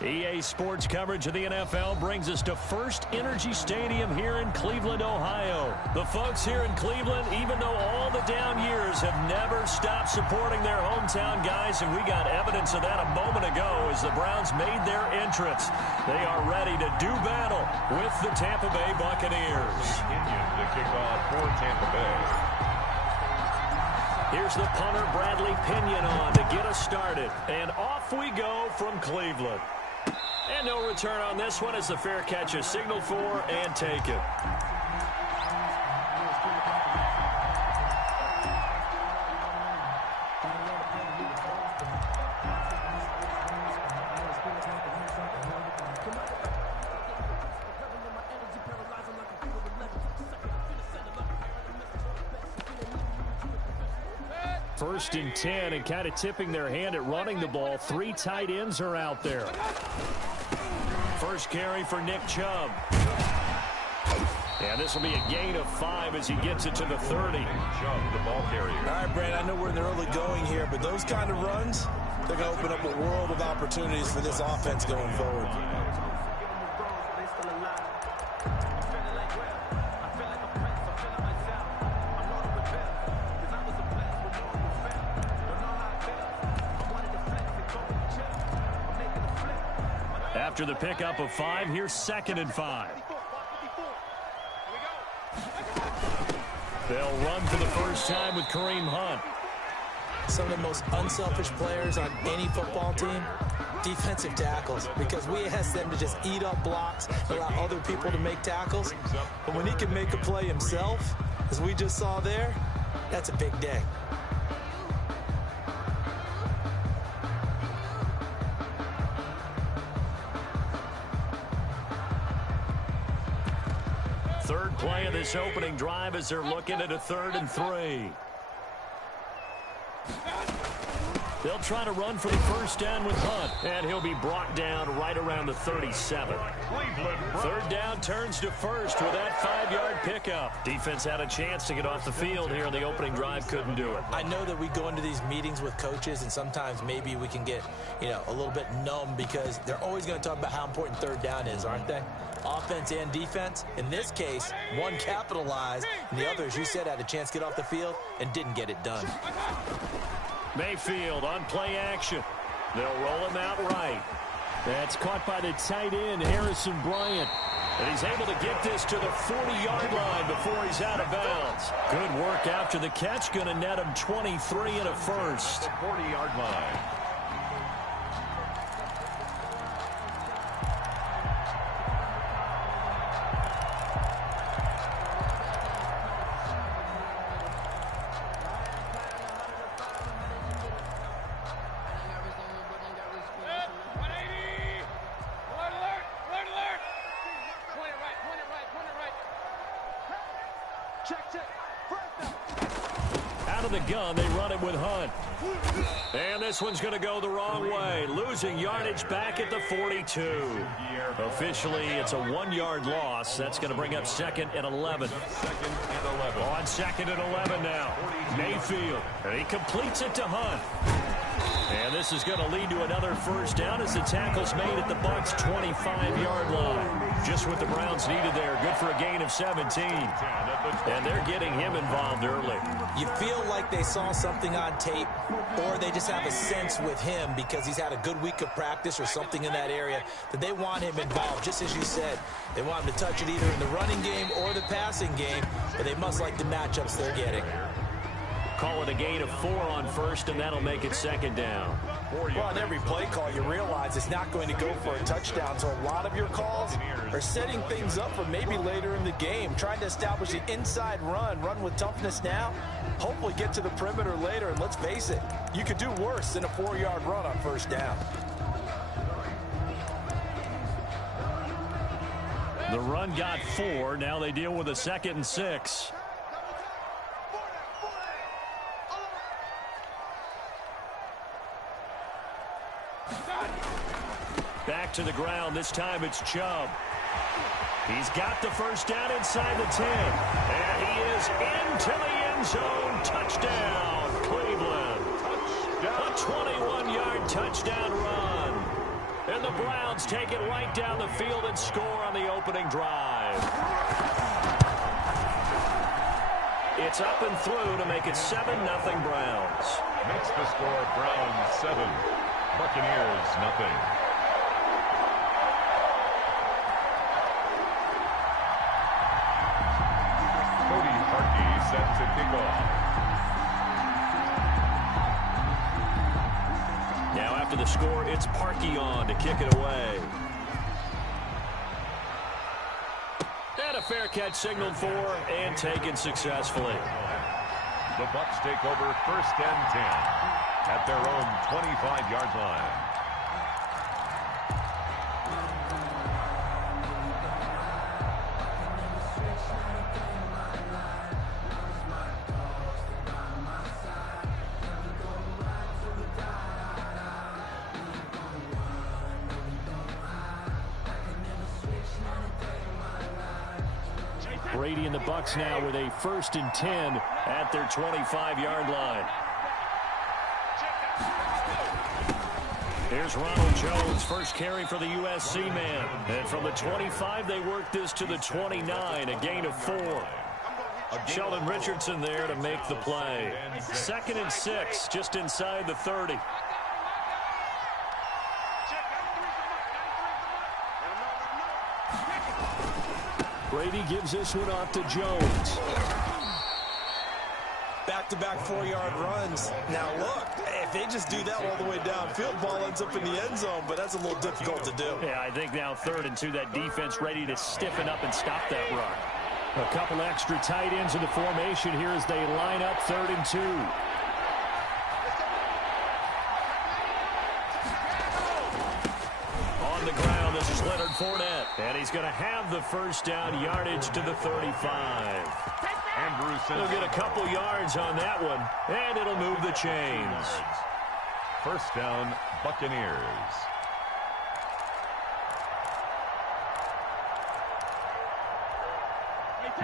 EA Sports coverage of the NFL brings us to First Energy Stadium here in Cleveland, Ohio. The folks here in Cleveland, even though all the down years, have never stopped supporting their hometown guys, and we got evidence of that a moment ago as the Browns made their entrance. They are ready to do battle with the Tampa Bay Buccaneers. To kick off for Tampa Bay. Here's the punter, Bradley Pinion, on to get us started. And off we go from Cleveland. And no return on this one as the fair catch is signaled for and taken. First and 10, and kind of tipping their hand at running the ball. 3 tight ends are out there. First carry for Nick Chubb. And this will be a gain of 5 as he gets it to the 30. Chubb, the ball carrier. All right, Brad, I know we're in the early going here, but those kind of runs, they're going to open up a world of opportunities for this offense going forward. After the pickup of 5, here's 2nd and 5. They'll run for the first time with Kareem Hunt. Some of the most unselfish players on any football team, defensive tackles, because we ask them to just eat up blocks, allow other people to make tackles. But when he can make a play himself, as we just saw there, that's a big day. Third play of this opening drive as they're looking at a 3rd and 3. They'll try to run for the first down with Hunt, and he'll be brought down right around the 37. Third down turns to first with that 5-yard pickup. Defense had a chance to get off the field here in the opening drive, couldn't do it. I know that we go into these meetings with coaches, and sometimes maybe we can get, a little bit numb because they're always going to talk about how important third down is, aren't they? Offense and defense. In this case, one capitalized, and the other, as you said, had a chance to get off the field and didn't get it done. Mayfield on play action. They'll roll him out right. That's caught by the tight end, Harrison Bryant. And he's able to get this to the 40-yard line before he's out of bounds. Good work after the catch. Going to net him 23 and a first. 40-yard line. Out of the gun, they run it with Hunt. And this one's going to go the wrong way. Losing yardage back at the 42. Officially, it's a 1-yard loss. That's going to bring up 2nd and 11. 2nd and 11. On 2nd and 11 now. Mayfield. And he completes it to Hunt. And this is going to lead to another first down as the tackle's made at the Bucs' 25-yard line. Just what the Browns needed there. Good for a gain of 17. And they're getting him involved early. You feel like they saw something on tape, or they just have a sense with him because he's had a good week of practice or something in that area that they want him involved. Just as you said, they want him to touch it either in the running game or the passing game, but they must like the matchups they're getting. Call it a gain of 4 on first, and that'll make it 2nd down. Well, on every play call, you realize it's not going to go for a touchdown, so a lot of your calls are setting things up for maybe later in the game, trying to establish the inside run with toughness now, hopefully get to the perimeter later, and let's face it, you could do worse than a 4-yard run on first down. The run got 4. Now they deal with a 2nd and 6. Back to the ground. This time it's Chubb. He's got the first down inside the 10. And he is into the end zone. Touchdown, Cleveland. A 21-yard touchdown run. And the Browns take it right down the field and score on the opening drive. It's up and through to make it 7-0 Browns. Makes the score Browns 7. Buccaneers nothing. Set to kick off. Now after the score, it's Parkey on to kick it away. And a fair catch signaled for and taken successfully. The Bucs take over 1st and 10 at their own 25-yard line. Brady and the Bucs now with a 1st and 10 at their 25-yard line. Here's Ronald Jones, first carry for the USC man. And from the 25, they work this to the 29, a gain of 4. Sheldon Richardson there to make the play. 2nd and 6, just inside the 30. Brady gives this one off to Jones. Back-to-back 4-yard runs. Now look, if they just do that all the way downfield, ball ends up in the end zone, but that's a little difficult to do. Yeah, I think now 3rd and 2, that defense ready to stiffen up and stop that run. A couple extra tight ends in the formation here as they line up 3rd and 2. On the ground, this is Leonard Fournette. And he's going to have the first down, yardage to the 35. He'll get a couple yards on that one, and it'll move the chains. First down, Buccaneers.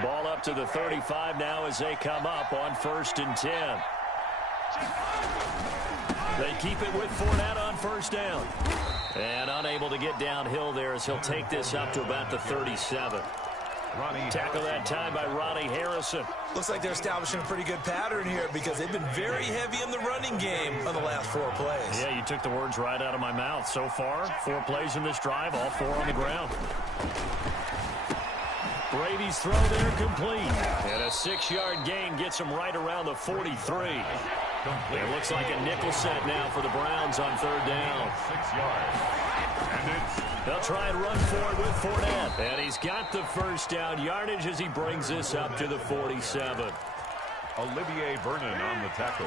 Ball up to the 35 now as they come up on 1st and 10. They keep it with Fournette on first down. And unable to get downhill there as he'll take this up to about the 37. Tackle that time by Ronnie Harrison. Looks like they're establishing a pretty good pattern here because they've been very heavy in the running game on the last 4 plays. Yeah, you took the words right out of my mouth. So far, 4 plays in this drive, all 4 on the ground. Brady's throw there complete. And a 6-yard gain gets him right around the 43. It looks like a nickel set now for the Browns on third down. 6 yards. And it's They'll try and run forward with Fournette. And he's got the first down yardage as he brings this up to the 47. Olivier Vernon on the tackle.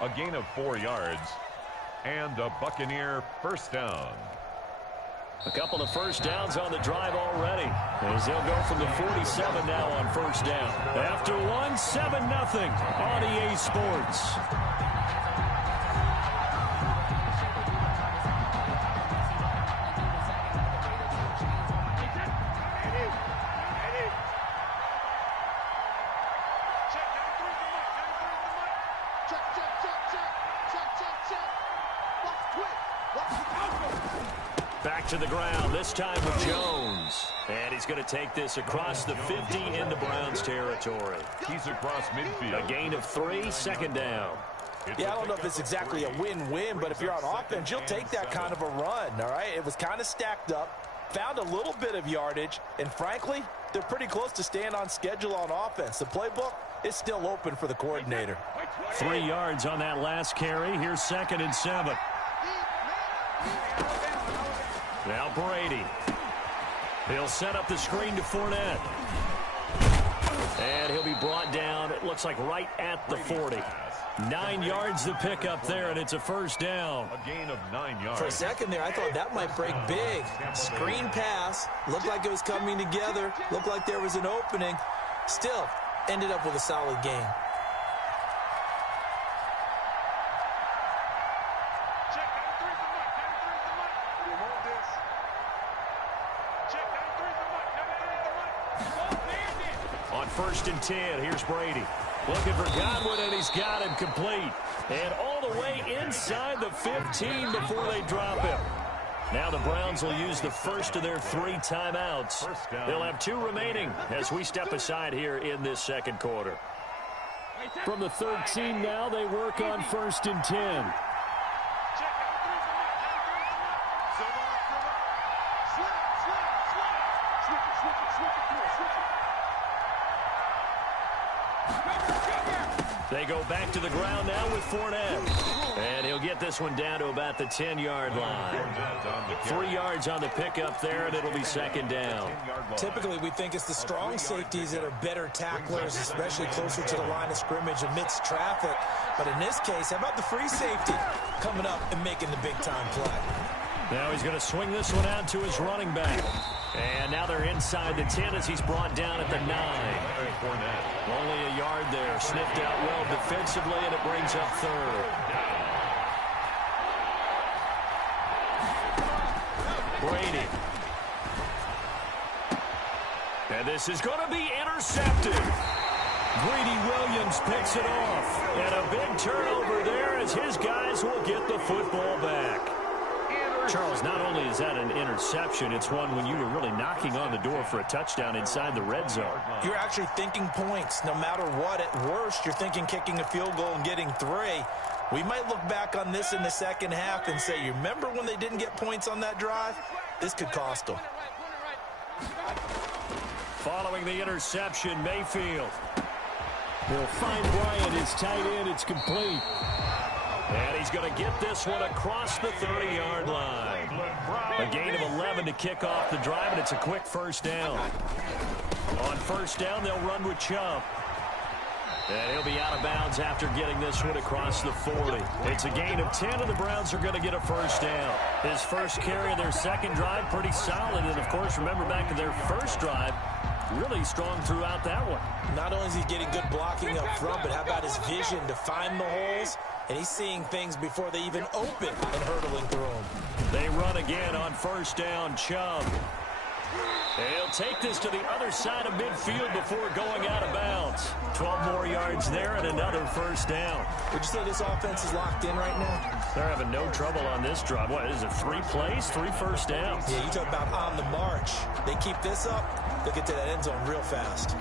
A gain of 4 yards. And a Buccaneer first down. A couple of first downs on the drive already, as they'll go from the 47 now on first down. After one, 7-0 on EA Sports. Back to the ground, this time with Jones. And he's going to take this across the 50 into Browns territory. He's across midfield. A gain of 3, second down. Yeah, I don't know if it's exactly a win-win, but if you're on offense, you'll take that kind of a run, all right? It was kind of stacked up, found a little bit of yardage, and frankly, they're pretty close to staying on schedule on offense. The playbook is still open for the coordinator. 3 yards on that last carry. Here's 2nd and 7. Now Brady. He'll set up the screen to Fournette. And he'll be brought down, it looks like right at the 40. 9 yards to pick up there, and it's a first down. A gain of 9 yards. For a second there, I thought that might break big. Screen pass. Looked like it was coming together. Looked like there was an opening. Still, ended up with a solid gain. On 1st and 10, here's Brady. Looking for Godwin, and he's got him complete. And all the way inside the 15 before they drop him. Now the Browns will use the first of their 3 timeouts. They'll have 2 remaining as we step aside here in this second quarter. From the 13 now, they work on 1st and 10. They go back to the ground now with Fournette. And he'll get this one down to about the 10-yard line. 3 yards on the pickup there, and it'll be 2nd down. Typically, we think it's the strong safeties that are better tacklers, especially closer to the line of scrimmage amidst traffic. But in this case, how about the free safety coming up and making the big-time play? Now he's going to swing this one out to his running back. And now they're inside the 10 as he's brought down at the 9. Only a yard there. Sniffed out well defensively, and it brings up 3rd. Brady. And this is going to be intercepted. Greedy Williams picks it off. And a big turnover there as his guys will get the football back. Charles, not only is that an interception, it's one when you were really knocking on the door for a touchdown inside the red zone. You're actually thinking points no matter what. At worst, you're thinking kicking a field goal and getting 3. We might look back on this in the second half and say, you remember when they didn't get points on that drive? This could cost them. Following the interception, Mayfield. He'll find Bryant, his tight end. It's complete. And he's going to get this one across the 30-yard line. A gain of 11 to kick off the drive, and it's a quick first down. On first down, they'll run with Chubb. And he'll be out of bounds after getting this one across the 40. It's a gain of 10, and the Browns are going to get a first down. His first carry of their second drive, pretty solid. And, of course, remember back to their first drive, really strong throughout that one. Not only is he getting good blocking up front, but how about his vision to find the holes? And he's seeing things before they even open and hurdling through them. They run again on first down, Chubb. He'll take this to the other side of midfield before going out of bounds. 12 more yards there and another first down. Would you say this offense is locked in right now? They're having no trouble on this drive. What is it, 3 plays, 3 first downs? Yeah, you talk about on the march. They keep this up, they'll get to that end zone real fast.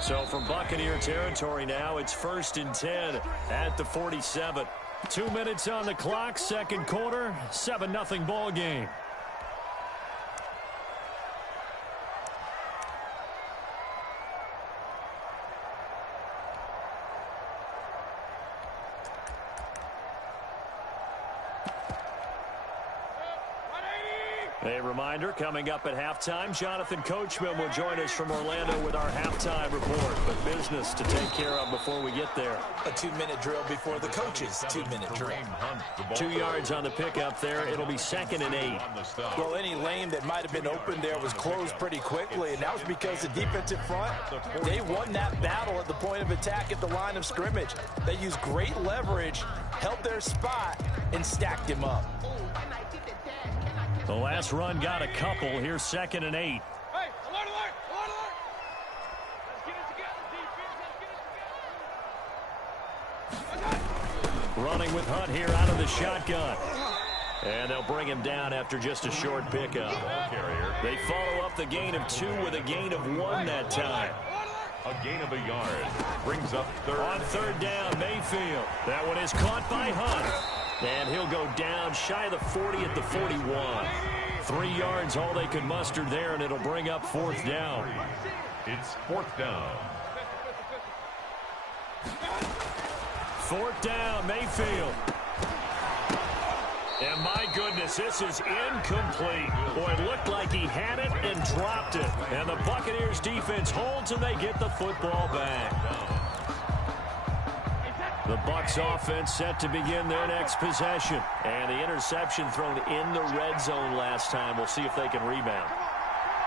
So from Buccaneer territory now, it's 1st and 10 at the 47. 2 minutes on the clock, second quarter, 7-0 ball game. A reminder, coming up at halftime, Jonathan Coachman will join us from Orlando with our halftime report. But business to take care of before we get there. A 2-minute drill before the coach's 2-minute drill. 2 yards on the pickup there. It'll be 2nd and 8. Well, any lane that might have been open there was closed pretty quickly, and that was because the defensive front, they won that battle at the point of attack at the line of scrimmage. They used great leverage, held their spot, and stacked him up. The last run got a couple. Here's 2nd and 8. Hey, alert, alert, alert, alert. Let's get it together, defense. Running with Hunt here out of the shotgun. And they'll bring him down after just a short pickup. They follow up the gain of 2 with a gain of 1 that time. A gain of a yard. Brings up third. On third down, Mayfield. That one is caught by Hunt. And he'll go down shy of the 40 at the 41. 3 yards, all they could muster there, and it'll bring up 4th down. It's 4th down. 4th down, Mayfield. And my goodness, this is incomplete. Boy, it looked like he had it and dropped it. And the Buccaneers defense holds and they get the football back. The Bucs offense set to begin their next possession. And the interception thrown in the red zone last time. We'll see if they can rebound.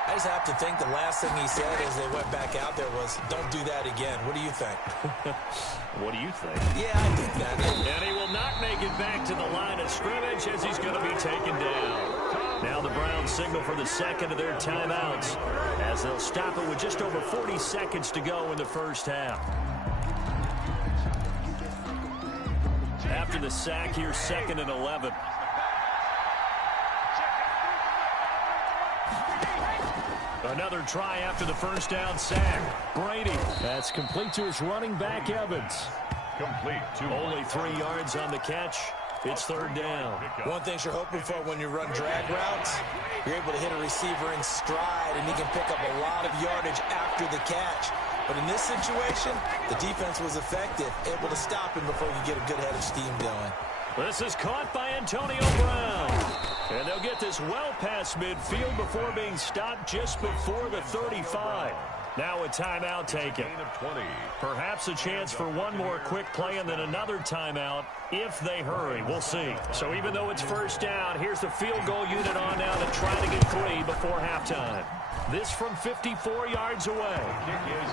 I just have to think the last thing he said as they went back out there was, don't do that again. What do you think? What do you think? Yeah, I think that. And he will not make it back to the line of scrimmage as he's going to be taken down. Now the Browns signal for the second of their timeouts as they'll stop it with just over 40 seconds to go in the first half. After the sack, here's 2nd and 11. Another try after the first down sack. Brady. That's complete to his running back, Evans. Complete to only 3 yards on the catch. It's 3rd down. One thing you're hoping for when you run drag routes, you're able to hit a receiver in stride, and he can pick up a lot of yardage after the catch. But in this situation, the defense was effective, able to stop him before he could get a good head of steam going. This is caught by Antonio Brown. And they'll get this well past midfield before being stopped just before the 35. Now a timeout taken. Perhaps a chance for one more quick play and then another timeout if they hurry. We'll see. So even though it's first down, here's the field goal unit on now to try to get 3 before halftime. This from 54 yards away.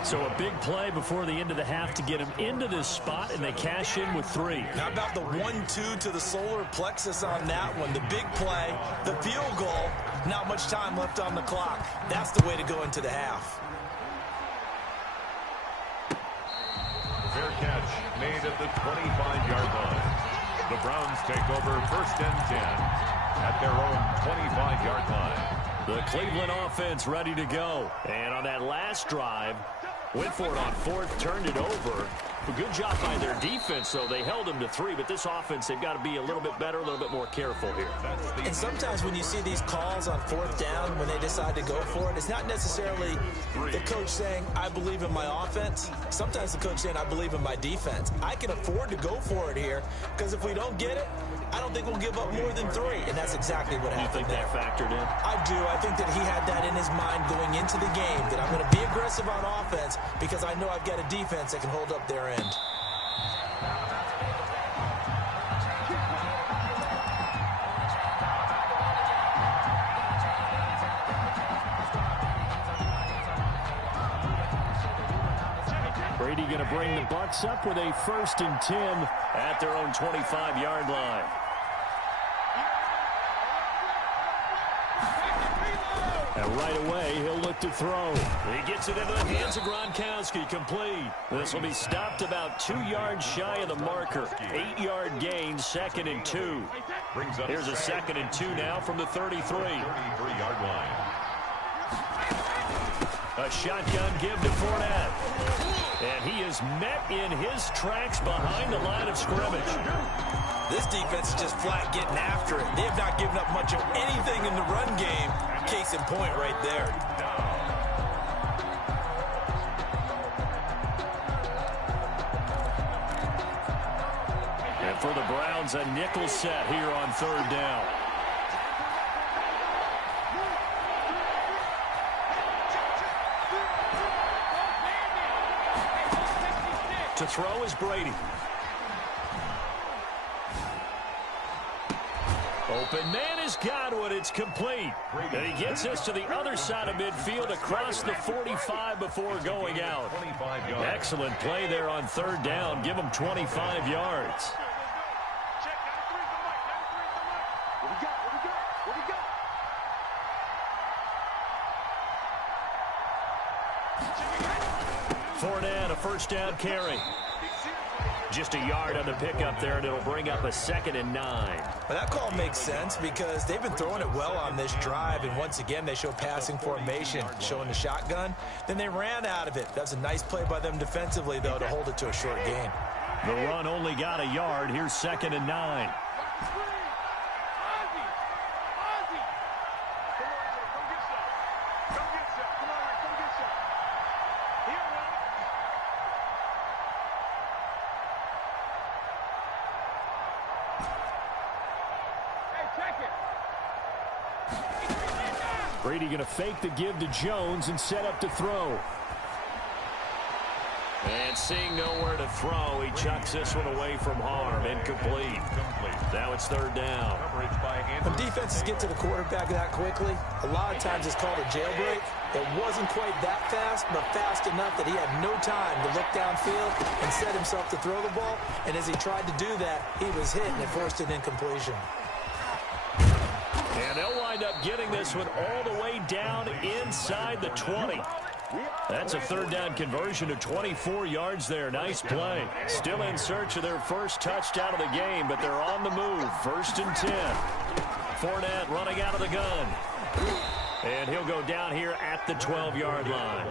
So a big play before the end of the half to get him into this spot, and they cash in with 3. How about the 1-2 to the solar plexus on that one? The big play, the field goal, not much time left on the clock. That's the way to go into the half. Fair catch made at the 25-yard line. The Browns take over 1st and 10 at their own 25-yard line. The Cleveland offense ready to go. And on that last drive, went for it on 4th, turned it over. A good job by their defense, though. They held them to 3, but this offense, they've got to be a little bit better, a little bit more careful here. And sometimes when you see these calls on 4th down, when they decide to go for it, it's not necessarily the coach saying, I believe in my offense. Sometimes the coach saying, I believe in my defense. I can afford to go for it here, because if we don't get it, I don't think we'll give up more than 3, and that's exactly what happened. You think that factored in? I do. I think that he had that in his mind going into the game, that I'm going to be aggressive on offense because I know I've got a defense that can hold up their end. Brady going to bring the Bucs up with a 1st and 10 at their own 25-yard line. And right away, he'll look to throw. He gets it into the hands of Gronkowski, complete. This will be stopped about 2 yards shy of the marker. 8-yard gain, 2nd and 2. Here's a 2nd and 2 now from the 33. 33-yard line. A shotgun give to Fournette. And he is met in his tracks behind the line of scrimmage. This defense is just flat getting after it. They have not given up much of anything in the run game. Case in point right there. And for the Browns, a nickel set here on third down. To throw is Brady. Open man has got one. It's complete. And he gets this to the other side of midfield across the 45 before going out. Excellent play there on third down. Give him 25 yards. Fournette, a first down carry. Just a yard on the pickup there, and it'll bring up a 2nd and 9. Well, that call makes sense because they've been throwing it well on this drive, and once again, they show passing formation, showing the shotgun. Then they ran out of it. That's a nice play by them defensively, though, to hold it to a short gain. The run only got a yard. Here's 2nd and 9. Brady going to fake the give to Jones and set up to throw. And seeing nowhere to throw, he chucks this one away from harm. Incomplete. Now it's third down. When defenses get to the quarterback that quickly, a lot of times it's called a jailbreak. It wasn't quite that fast, but fast enough that he had no time to look downfield and set himself to throw the ball. And as he tried to do that, he was hit and it forced an incompletion. And they'll wind up getting this one all the way down inside the 20. That's a third down conversion to 24 yards there. Nice play. Still in search of their first touchdown of the game, but they're on the move. 1st and 10. Fournette running out of the gun. And he'll go down here at the 12-yard line.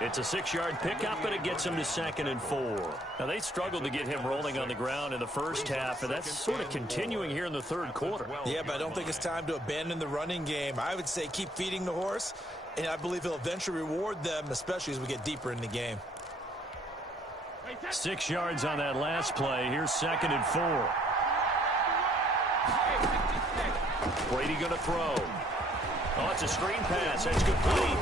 It's a 6-yard pickup, but it gets him to 2nd and 4. Now, they struggled to get him rolling on the ground in the first half, and that's sort of continuing here in the third quarter. Yeah, but I don't think it's time to abandon the running game. I would say keep feeding the horse, and I believe he'll eventually reward them, especially as we get deeper in the game. 6 yards on that last play. Here's 2nd and 4. Brady going to throw. Oh, it's a screen pass. That's complete.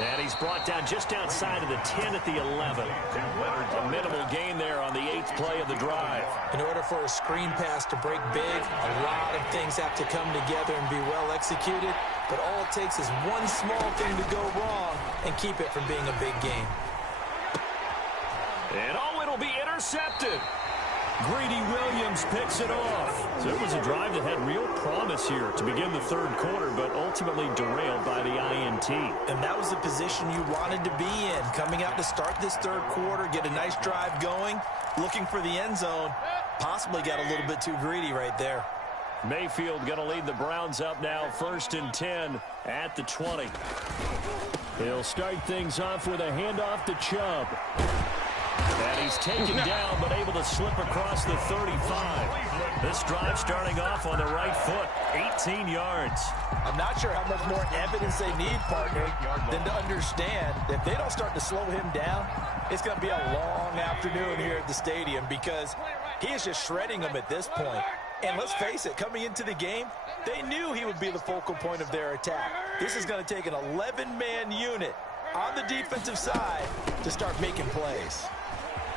And he's brought down just outside of the 10 at the 11. A minimal gain there on the 8th play of the drive. In order for a screen pass to break big, a lot of things have to come together and be well executed. But all it takes is one small thing to go wrong and keep it from being a big game. And oh, it'll be intercepted. Greedy Williams picks it off. So it was a drive that had real promise here to begin the third quarter, but ultimately derailed by the INT. And that was the position you wanted to be in. Coming out to start this third quarter, get a nice drive going, looking for the end zone. Possibly got a little bit too greedy right there. Mayfield going to lead the Browns up now, 1st and 10 at the 20. He'll start things off with a handoff to Chubb. And he's taken down, but able to slip across the 35. This drive starting off on the right foot, 18 yards. I'm not sure how much more evidence they need, partner, than to understand that if they don't start to slow him down, it's going to be a long afternoon here at the stadium because he is just shredding them at this point. And let's face it, coming into the game, they knew he would be the focal point of their attack. This is going to take an 11-man unit on the defensive side to start making plays.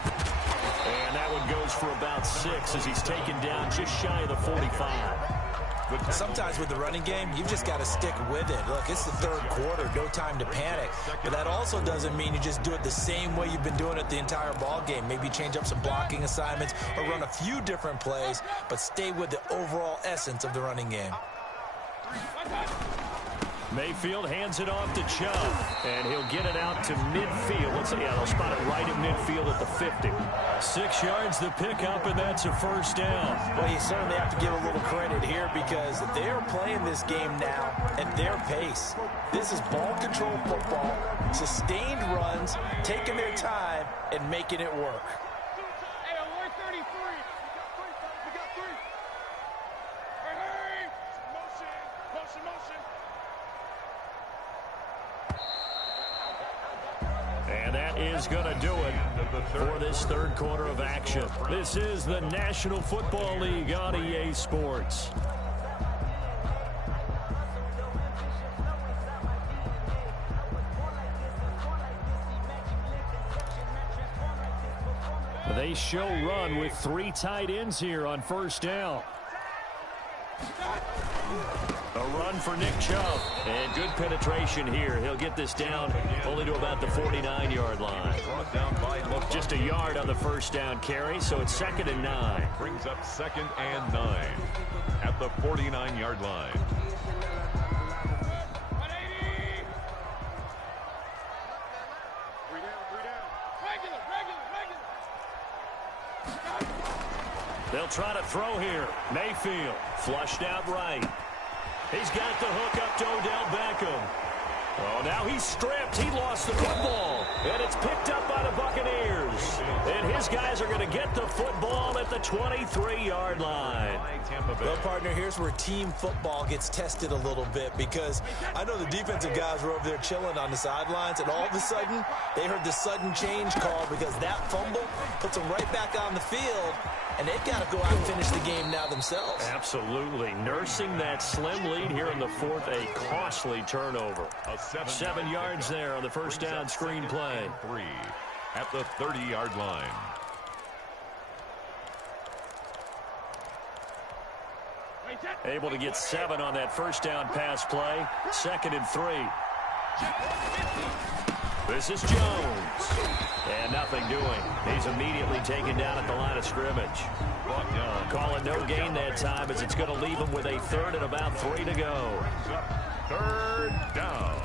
And that one goes for about 6 as he's taken down just shy of the 45. Sometimes with the running game, you've just got to stick with it. Look, it's the third quarter, no time to panic. But that also doesn't mean you just do it the same way you've been doing it the entire ball game. Maybe change up some blocking assignments or run a few different plays, but stay with the overall essence of the running game. Mayfield hands it off to Chubb, and he'll get it out to midfield. Let's see, yeah, they'll spot it right at midfield at the 50. 6 yards the pickup, and that's a first down. Well, you certainly have to give a little credit here because they're playing this game now at their pace. This is ball control football, sustained runs, taking their time, and making it work. Hey, we're 33. We got And that is going to do it for this third quarter of action. This is the National Football League on EA Sports. They show run with 3 tight ends here on first down. A run for Nick Chubb. And good penetration here. He'll get this down only to about the 49-yard line. Just a yard on the first down carry, so it's 2nd and 9. Brings up 2nd and 9 at the 49-yard line. They'll try to throw here. Mayfield flushed out right. He's got the hook up to Odell Beckham. Oh, now he's stripped. He lost the football. And it's picked up by the Buccaneers. And his guys are going to get the football at the 23-yard line. Well, partner, here's where team football gets tested a little bit, because I know the defensive guys were over there chilling on the sidelines, and all of a sudden they heard the sudden change call because that fumble puts them right back on the field, and they've got to go out and finish the game now themselves. Absolutely. Nursing that slim lead here in the fourth, a costly turnover. 7 yards there on the first down screen play. 3 at the 30-yard line. Able to get 7 on that first down pass play. 2nd and 3. This is Jones. And nothing doing. He's immediately taken down at the line of scrimmage. Call it no gain that time, as it's going to leave him with a 3rd and about 3 to go. 3rd down.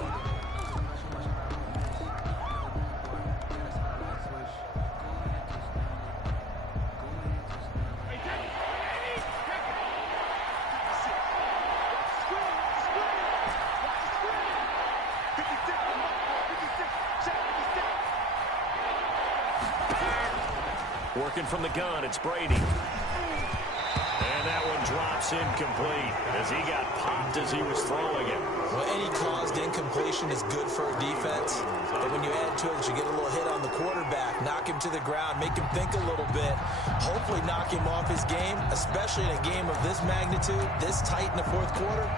Working from the gun, it's Brady. And that one drops incomplete as he got popped as he was throwing it. Well, any caused incompletion is good for a defense. But when you add to it, you get a little hit on the quarterback, knock him to the ground, make him think a little bit, hopefully knock him off his game, especially in a game of this magnitude, this tight in the fourth quarter.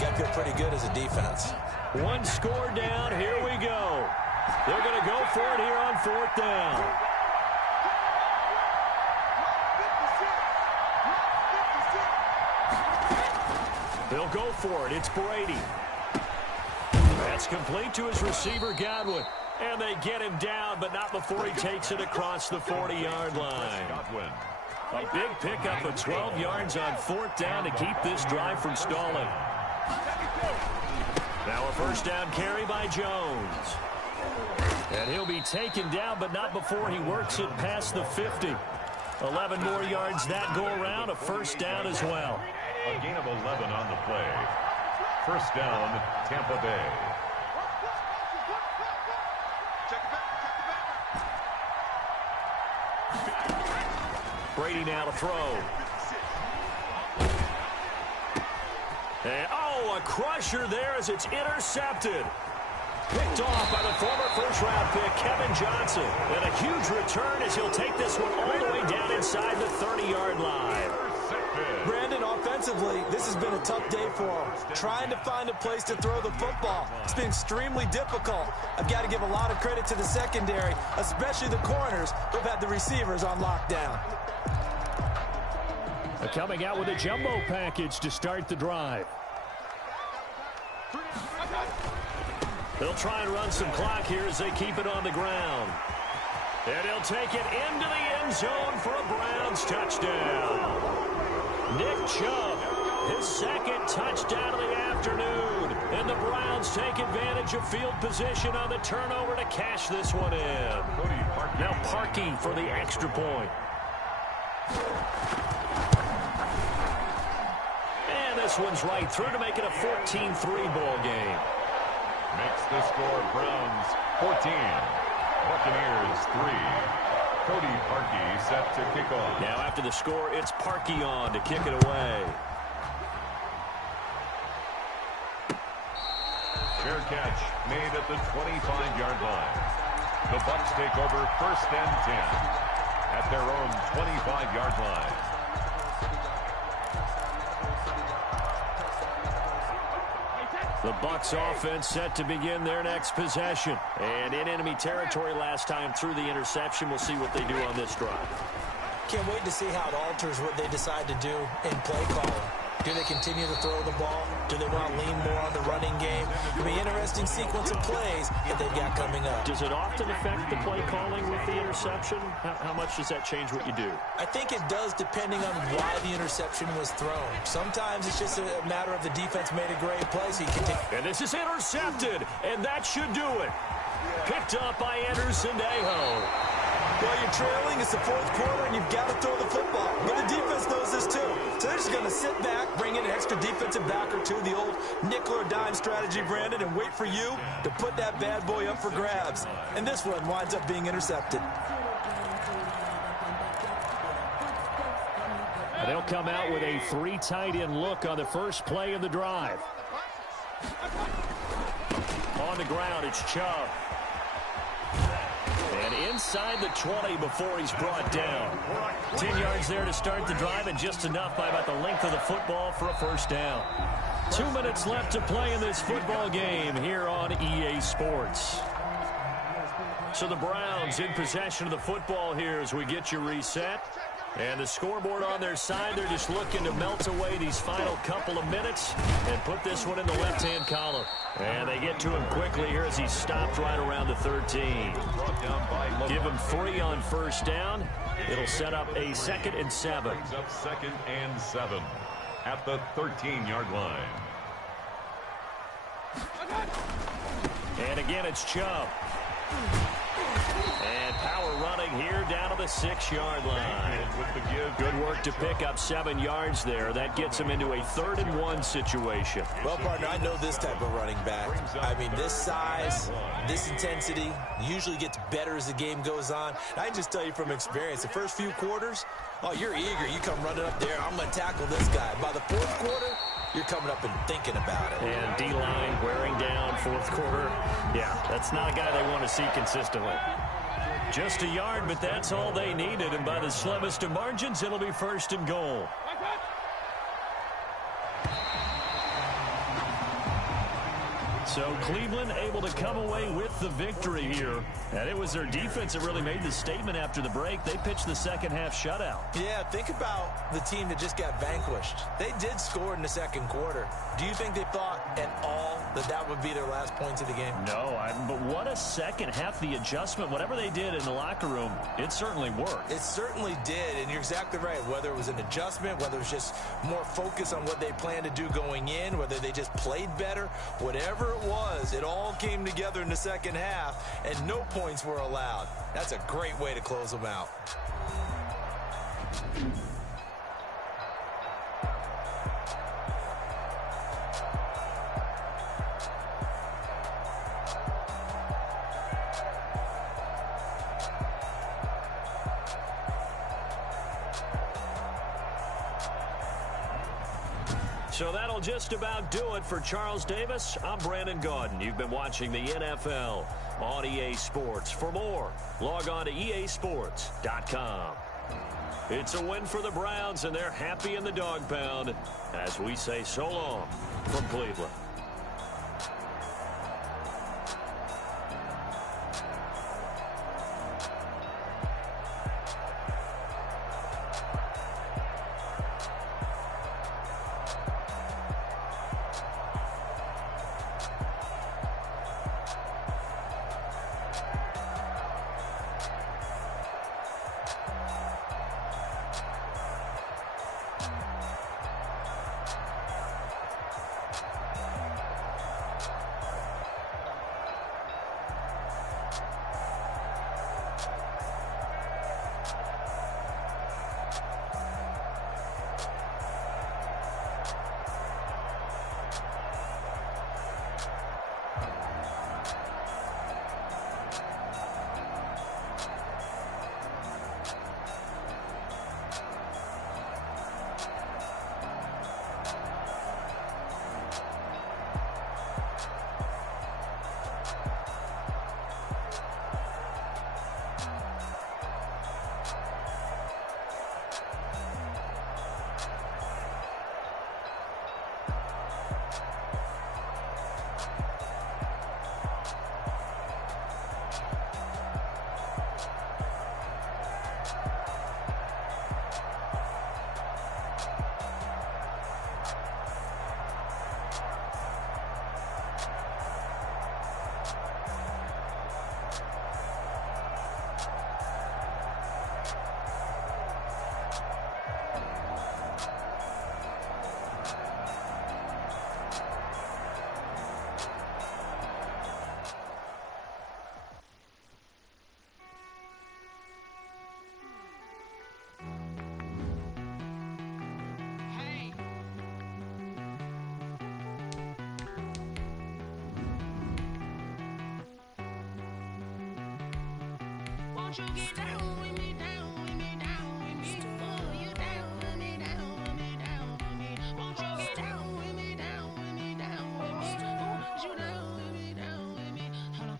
Got to feel pretty good as a defense. 1 score down. Here we go. They're going to go for it here on 4th down. They'll go for it. It's Brady. That's complete to his receiver, Godwin. And they get him down, but not before he takes it across the 40-yard line. A big pickup of 12 yards on 4th down to keep this drive from stalling. Now a first down carry by Jones. And he'll be taken down, but not before he works it past the 50. 11 more yards that go around, a first down as well. A gain of 11 on the play. First down, Tampa Bay. Brady now to throw. And, oh, a crusher there as it's intercepted. Picked off by the former first-round pick, Kevin Johnson. And a huge return as he'll take this one all the way down inside the 30-yard line. Brandon, offensively, this has been a tough day for him. Trying to find a place to throw the football. It's been extremely difficult. I've got to give a lot of credit to the secondary, especially the corners who've had the receivers on lockdown. Coming out with a jumbo package to start the drive. They'll try and run some clock here as they keep it on the ground. And he'll take it into the end zone for a Browns touchdown. Nick Chubb, his 2nd touchdown of the afternoon. And the Browns take advantage of field position on the turnover to cash this one in. Now Parkey for the extra point. And this one's right through to make it a 14-3 ball game. Makes the score Browns 14, Buccaneers 3. Cody Parkey set to kick off. Now after the score, it's Parkey on to kick it away. Fair catch made at the 25-yard line. The Bucs take over 1st and 10 at their own 25-yard line. The Bucs offense set to begin their next possession. And in enemy territory last time through the interception. We'll see what they do on this drive. Can't wait to see how it alters what they decide to do in play calling. Do they continue to throw the ball? Do they want to lean more on the running game? It'll be an interesting sequence of plays that they've got coming up. Does it often affect the play calling with the interception? How much does that change what you do? I think it does, depending on why the interception was thrown. Sometimes it's just a matter of the defense made a great play, so you can take... And this is intercepted, and that should do it. Picked up by Anderson Aho. Well, you're trailing. It's the 4th quarter, and you've got to throw the football. But the defense knows this, too. So they're just going to sit back, bring in an extra defensive back or two, the old nickel or dime strategy, Brandon, and wait for you to put that bad boy up for grabs. And this one winds up being intercepted. And they'll come out with a 3 tight end look on the first play of the drive. On the ground, it's Chubb. And inside the 20 before he's brought down. 10 yards there to start the drive, and just enough by about the length of the football for a first down. 2 minutes left to play in this football game here on EA Sports. So the Browns in possession of the football here as we get you reset. And the scoreboard on their side, they're just looking to melt away these final couple of minutes and put this one in the left-hand column. And they get to him quickly here as he stopped right around the 13. Give him 3 on first down. It'll set up a 2nd and 7. Brings up 2nd and 7 at the 13-yard line. And again, it's Chubb. And power running here down to the 6-yard line. Good work to pick up 7 yards there. That gets him into a 3rd and 1 situation. Well, partner, I know this type of running back. I mean, this size, this intensity usually gets better as the game goes on. I just tell you from experience, the first few quarters, oh, you're eager. You come running up there, I'm going to tackle this guy. By the 4th quarter, you're coming up and thinking about it. And D-line wearing down 4th quarter. Yeah, that's not a guy they want to see consistently. Just a yard, but that's all they needed. And by the slimmest of margins, it'll be 1st and goal. So Cleveland able to come away with the victory here. And it was their defense that really made the statement after the break. They pitched the second-half shutout. Yeah, think about the team that just got vanquished. They did score in the 2nd quarter. Do you think they thought at all that that would be their last points of the game? No, but what a second half. The adjustment, whatever they did in the locker room, it certainly worked. It certainly did, and you're exactly right. Whether it was an adjustment, whether it was just more focus on what they planned to do going in, whether they just played better, whatever it was, it all came together in the 2nd half, and no points were allowed. That's a great way to close them out. So that'll just about do it for Charles Davis. I'm Brandon Gaudin. You've been watching the NFL on EA Sports. For more, log on to easports.com. It's a win for the Browns, and they're happy in the dog pound as we say so long from Cleveland. Won't you get down with me, down with me, down with me? Oh, you down with me, down with me, down with me. Won't you get down with me, down with me, down with me? Oh, you down with me, down with me? Hold on.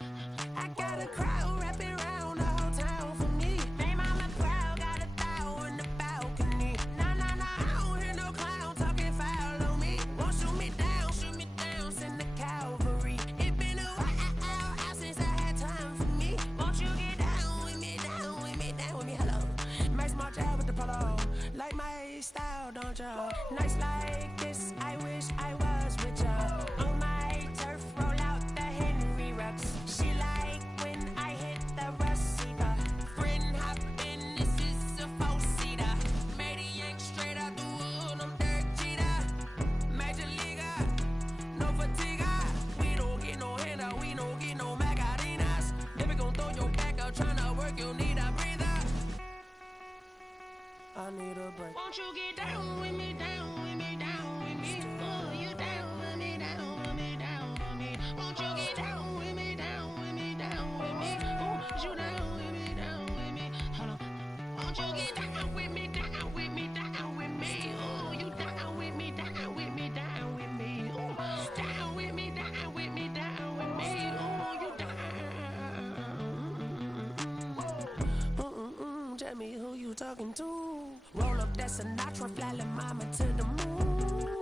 I got a crowd wrapping around the whole town for me. Hey, mama proud, got a thou in the balcony. Nah, nah, nah, I don't hear no clown talking foul on me. Won't shoot me down, send the cavalry. It been a while since I had time for me. Won't you get down with me, down with me, down with me? Hello. Max March out with the polo. Like my style, don't ya? Nights like this, I wish I was with ya. On my turf, roll out the Henry Rux. She like when I hit the receiver. Friend hop in, this is a four-seater. Made a yank straight out the wood, I'm Derek Jeter. Major leaguer, no fatigue. We don't get no handout, we don't get no Macarinas. Never gon' throw your back out, tryna work, you need a breather. I need a break. Won't you get down with me, down with me, down with me? Oh, you down with me, down with me, down with me? Won't you get down with me, down with me, down with me? Oh, you down with me, down with me? Hold on. Won't you get down with me, down with me, down with me? Oh, you down with me, down with me, down with me? Oh, down with me, down with me, down with me? Oh, you down. Tell me who you talking to. Roll up that Sinatra, fly la mama to the moon.